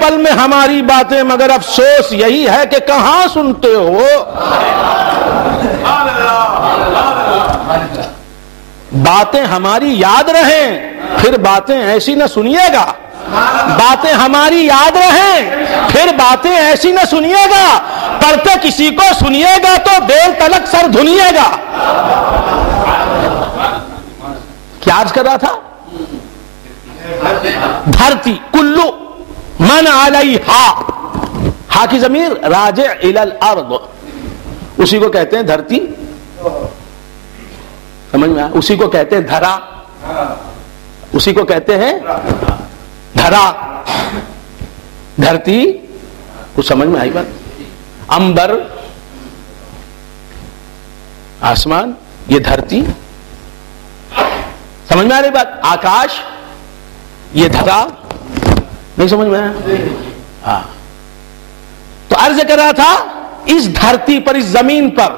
پل میں ہماری باتیں، مگر افسوس یہی ہے کہ کہاں سنتے ہو. باتیں ہماری یاد رہیں پھر باتیں ایسی نہ سنیے گا. باتیں ہماری یاد رہیں پھر باتیں ایسی نہ سنیے گا. پڑھتے کسی کو سنیے گا تو دیر تلک سر دھنیے گا. کیا عرض کر رہا تھا؟ دھرتی کلو من علیہا، ہا کی ضمیر راجع الی الارض، اسی کو کہتے ہیں دھرتی. سمجھ میں آیا؟ اسی کو کہتے ہیں دھرا، اسی کو کہتے ہیں دھرا. دھرتی کچھ سمجھ میں آئی بات؟ امبر آسمان، یہ دھرتی. سمجھ میں آ رہی بات؟ آکاش یہ دھرا. نہیں سمجھ میں آیا؟ ہاں. تو عرض کر رہا تھا اس دھرتی پر، اس زمین پر،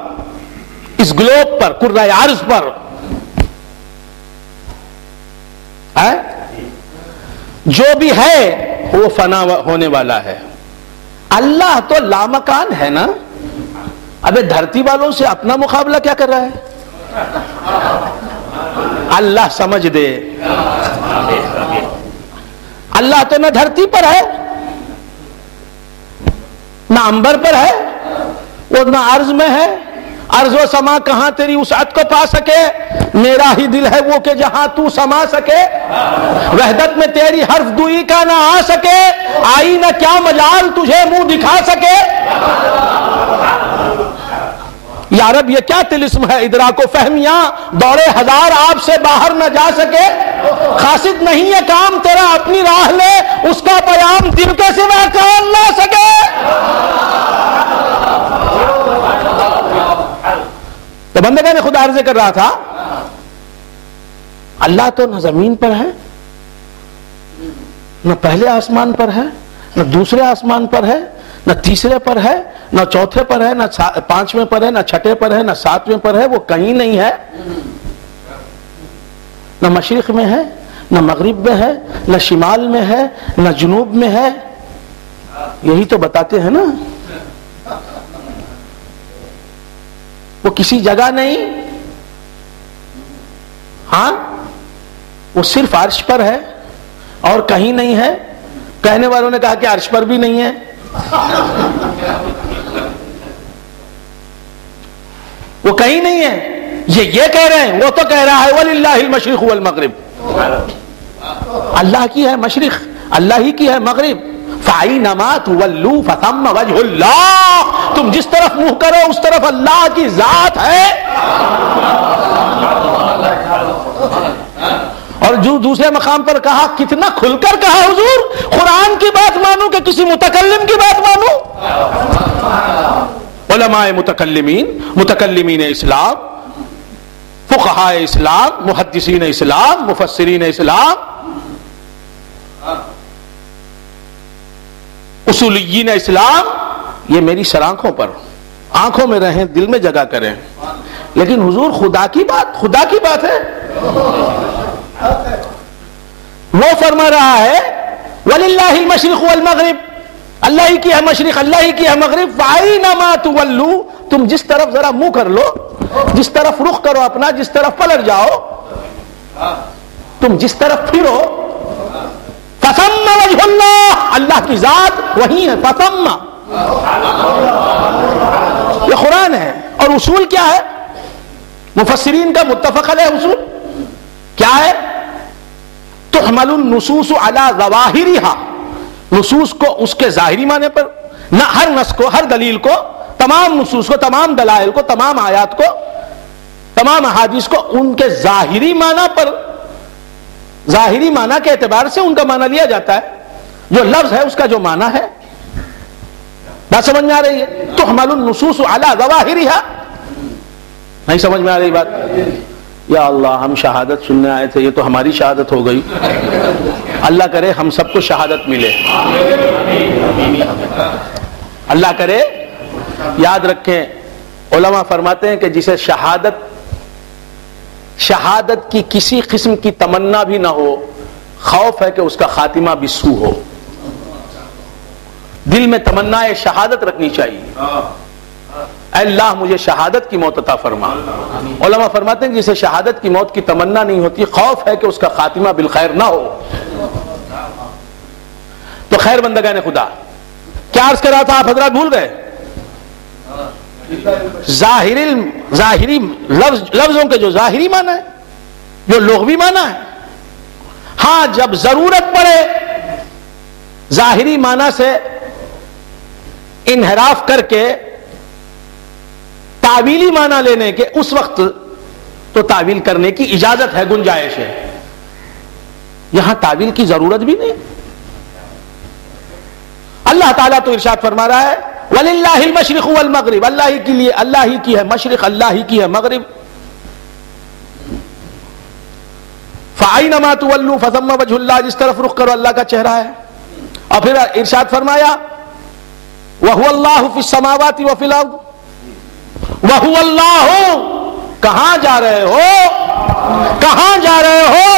اس گلوب پر، کرۂ ارض پر جو بھی ہے وہ فنا ہونے والا ہے. اللہ تو لامکان ہے نا. ابے دھرتی والوں سے اپنا مقابلہ کیا کر رہا ہے؟ اللہ سمجھ دے. اللہ تو نہ دھرتی پر ہے، نہ انبر پر ہے، اور نہ عرض میں ہے. عرض و سما کہاں تیری وسعت کو پا سکے. میرا ہی دل ہے وہ کہ جہاں تو سما سکے. وحدت میں تیری حرف دوئی کا نہ آ سکے. آئی نہ کیا مجال تجھے منہ دکھا سکے. یا رب یہ کیا طلسم ہے ادراک و فہمیاں، دورے ہزار آپ سے باہر نہ جا سکے. قاصد نہیں ہے کام تیرا اپنی راہ لے، اس کا پیام دل کے سوا کون لا سکے. تو بندگان خدا عرض کر رہا تھا اللہ تو نہ زمین پر ہے، نہ پہلے آسمان پر ہے، نہ دوسرے آسمان پر ہے، نہ تیسرے پر ہے، نہ چوتھے پر ہے، نہ پانچویں پر ہے، نہ چھٹے پر ہے، نہ ساتویں پر ہے. وہ کہیں نہیں ہے. نہ مشرق میں ہے، نہ مغرب میں ہے، نہ شمال میں ہے، نہ جنوب میں ہے. یہی تو بتاتے ہیں نا. وہ کسی جگہ نہیں. ہاں وہ صرف عرش پر ہے اور کہیں نہیں ہے. کہنے والوں نے کہا کہ عرش پر بھی نہیں ہے. وہ کہیں نہیں ہے. یہ کہہ رہے ہیں، وہ تو کہہ رہا ہے وَلِلَّهِ الْمَشْرِقُ وَالْمَغْرِبُ. اللہ کی ہے مشرق، اللہ ہی کی ہے مغرب. فَأَيْنَمَا تُوَلُّوا فَثَمَّ وَجْهُ اللَّهِ. تم جس طرف منہ کرو اس طرف اللہ کی ذات ہے. اور جو دوسرے مقام پر کہا، کتنا کھل کر کہا حضور، قرآن کی بات مانو کہ کسی متکلم کی بات مانو. علماء متکلمین اسلام، فقہاء اسلام، محدثین اسلام، مفسرین اسلام، اصولیین اسلام، یہ میری سرآنکھوں پر، آنکھوں میں رہیں، دل میں جگہ کریں. لیکن حضور خدا کی بات ہے. وہ فرما رہا ہے وَلِلَّهِ الْمَشْرِقُ وَالْمَغْرِبُ. اللہ ہی کی ہے مشرق، اللہ ہی کی ہے مغرب. فَأَيْنَمَا تُوَلُّوا. تم جس طرف ذرا منہ کر لو، جس طرف رخ کرو اپنا، جس طرف پلٹ جاؤ، تم جس طرف پھرو، فَثَمَّ وَجْهُ اللَّهِ. اللہ کی ذات وہی ہے. فَثَمَّ یہ قرآن ہے. اور اصول کیا ہے؟ مفسرین کا متفق علیہ اصول کیا ہے؟ تحمل النصوص علی ظواہرها. نصوص کو اس کے ظاہری معنی پر، نہ ہر نص کو، ہر دلیل کو، تمام نصوص کو، تمام دلائل کو، تمام آیات کو، تمام احادیث کو ان کے ظاہری معنی پر، ظاہری معنی کے اعتبار سے ان کا معنی لیا جاتا ہے. جو لفظ ہے اس کا جو معنی ہے. بات سمجھ میں آ رہی ہے؟ تحمل النصوص علی ظواہرها. نہیں سمجھ میں آ رہی بات؟ یا اللہ، ہم شہادت سننے آئے تھے، یہ تو ہماری شہادت ہو گئی. اللہ کرے ہم سب کو شہادت ملے. اللہ کرے. یاد رکھیں، علماء فرماتے ہیں کہ جسے شہادت کی کسی قسم کی تمنا بھی نہ ہو، خوف ہے کہ اس کا خاتمہ بھی سو ہو. دل میں تمنا شہادت رکھنی چاہیے، اے اللہ مجھے شہادت کی موت عطا فرما۔ علماء فرماتے ہیں جسے شہادت کی موت کی تمنا نہیں ہوتی، خوف ہے کہ اس کا خاتمہ بالخیر نہ ہو۔ تو خیر بندگان خدا، کیا عرض کر رہا تھا، آپ حضرات بھول گئے؟ ظاہری لفظوں کے جو ظاہری معنی ہے، جو لغوی معنی ہے، ہاں جب ضرورت پڑے ظاہری معنی سے انحراف کر کے تعویلی معنی لینے کے، اس وقت تو تعویل کرنے کی اجازت ہے، گنجائش ہے۔ یہاں تعویل کی ضرورت بھی نہیں۔ اللہ تعالیٰ تو ارشاد فرما رہا ہے وَلِلَّهِ الْمَشْرِقُ وَالْمَغْرِبُ، اللہ ہی کے لیے، اللہ ہی کی ہے مشرق، اللہ ہی کی ہے مغرب۔ فَأَيْنَمَا تُوَلُّوا فَثَمَّ وَجْهُ اللَّهِ، جس طرف رخ کرو اللہ کا چہرہ ہے۔ اور پھر ارشاد فرمایا وَهُوَ اللَّهُ فِي السَّمَاوَاتِ وَفِي الْأَرْضِ، وَهُوَ اللَّهُ، کہاں جا رہے ہو، کہاں جا رہے ہو؟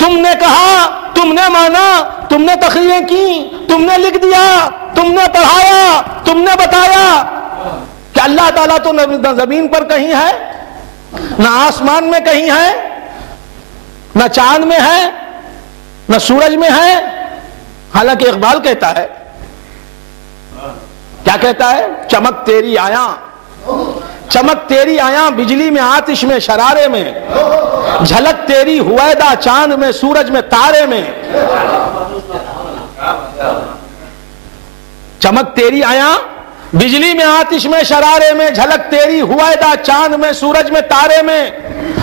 تم نے کہا، تم نے مانا، تم نے تقریریں کی، تم نے لکھ دیا، تم نے پڑھایا، تم نے بتایا کہ اللہ تعالیٰ تو نہ زمین پر کہیں ہے، نہ آسمان میں کہیں ہے، نہ چاند میں ہے، نہ سورج میں ہے۔ حالانکہ اقبال کہتا ہے، کیا کہتا ہے؟ چمک تیری آیاں، چمک تیری آیاں، بجلی میں، آتش میں، شرارے میں، جھلک تیری ہویدا، چاند میں، سورج میں، تارے میں۔ چمک تیری آیاں، بجلی میں، آتش میں، شرارے میں، جھلک تیری ہویدا، چاند میں، سورج میں، تارے میں،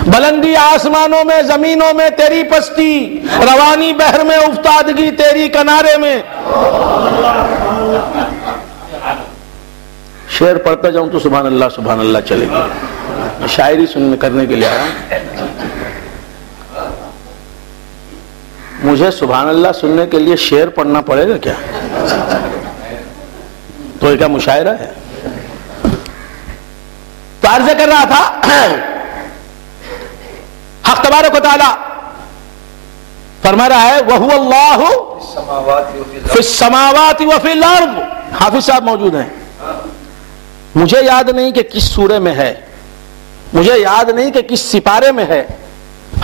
بلندی آسمانوں میں، زمینوں میں تیری پستی، روانی بحر میں، افتادگی تیری کنارے میں۔ شعر پڑھتا جاؤں تو سبحان اللہ چلے گا، شاعری سننے کرنے کے لیے آیا۔ مجھے سبحان اللہ سننے کے لیے شعر پڑھنا پڑے گا کیا؟ تو یہ کیا مشاعرہ ہے؟ تو عرض کر رہا تھا حق تبارک و تعالی فرما رہا ہے وَهُوَ اللَّهُ فِي السَّمَاوَاتِ وَفِي الْأَرْضِ۔ حافظ صاحب موجود ہیں، مجھے یاد نہیں کہ کس سورے میں ہے، مجھے یاد نہیں کہ کس سپارے میں ہے،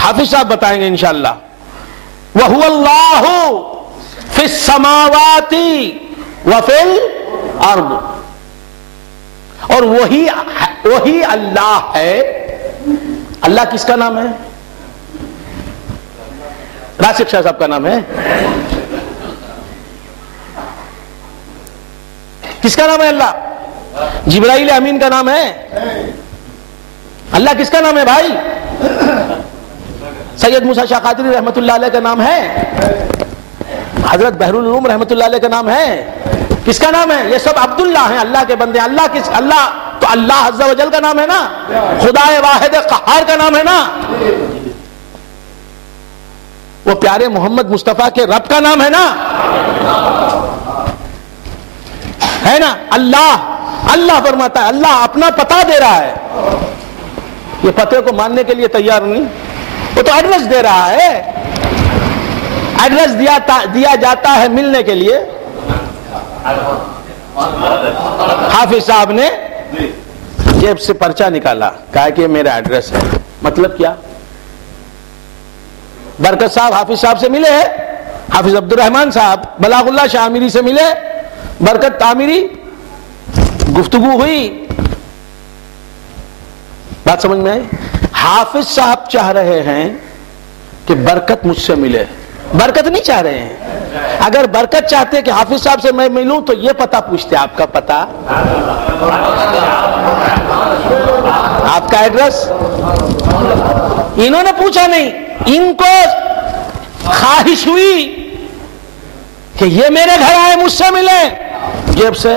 حافظ صاحب بتائیں گے انشاءاللہ۔ وَهُوَ اللَّهُ فِي السَّمَاوَاتِ وَفِي الْأَرْضِ، اور وہی اللہ ہے۔ اللہ کس کا نام ہے؟ راشد شاہ صاحب کا نام ہے۔ کس کا نام ہے اللہ؟ جبرائیل امین کا نام ہے۔ اللہ کس کا نام ہے بھائی؟ سید موسیٰ شاہ قادری رحمت اللہ علیہ کا نام ہے، حضرت بحر العلوم رحمت اللہ علیہ کا نام ہے۔ کس کا نام ہے؟ یہ سب عبداللہ ہیں، اللہ کے بندے۔ اللہ تو اللہ عز و جل کا نام ہے نا، خدا واحد قہار کا نام ہے نا، وہ پیارے محمد مصطفیٰ کے رب کا نام ہے نا، ہے نا۔ اللہ فرماتا ہے، اللہ اپنا پتہ دے رہا ہے، یہ پتے کو ماننے کے لیے تیار نہیں، وہ تو ایڈریس دے رہا ہے۔ ایڈریس دیا جاتا ہے ملنے کے لیے۔ حافظ صاحب نے جیب سے پرچہ نکالا، کہا کہ یہ میرا ایڈریس ہے۔ مطلب کیا؟ برکت صاحب حافظ صاحب سے ملے، حافظ عبد الرحمن صاحب بلاغ اللہ شاہ آمری سے ملے، برکت تعمیری، گفتگو ہوئی، بات سمجھ میں آئی؟ حافظ صاحب چاہ رہے ہیں کہ برکت مجھ سے ملے، برکت نہیں چاہ رہے ہیں۔ اگر برکت چاہتے کہ حافظ صاحب سے میں ملوں تو یہ پتہ پوچھتے، آپ کا پتہ، آپ کا ایڈریس۔ انہوں نے پوچھا نہیں، ان کو خواہش ہوئی کہ یہ میرے گھر آئے، مجھ سے ملے، جیب سے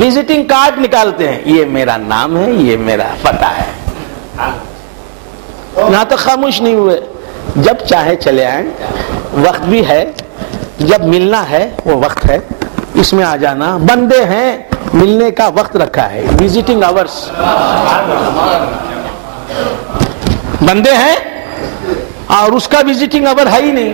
وزٹنگ کارڈ نکالتے ہیں، یہ میرا نام ہے، یہ میرا پتہ ہے۔ یہاں تک خاموش نہیں ہوئے، جب چاہے چلے آئیں، وقت بھی ہے، جب ملنا ہے وہ وقت ہے، اس میں آ جانا۔ بندے ہیں، ملنے کا وقت رکھا ہے، وزٹنگ آورس، بندے ہیں اور اس کا وزٹنگ آور ہے ہی نہیں۔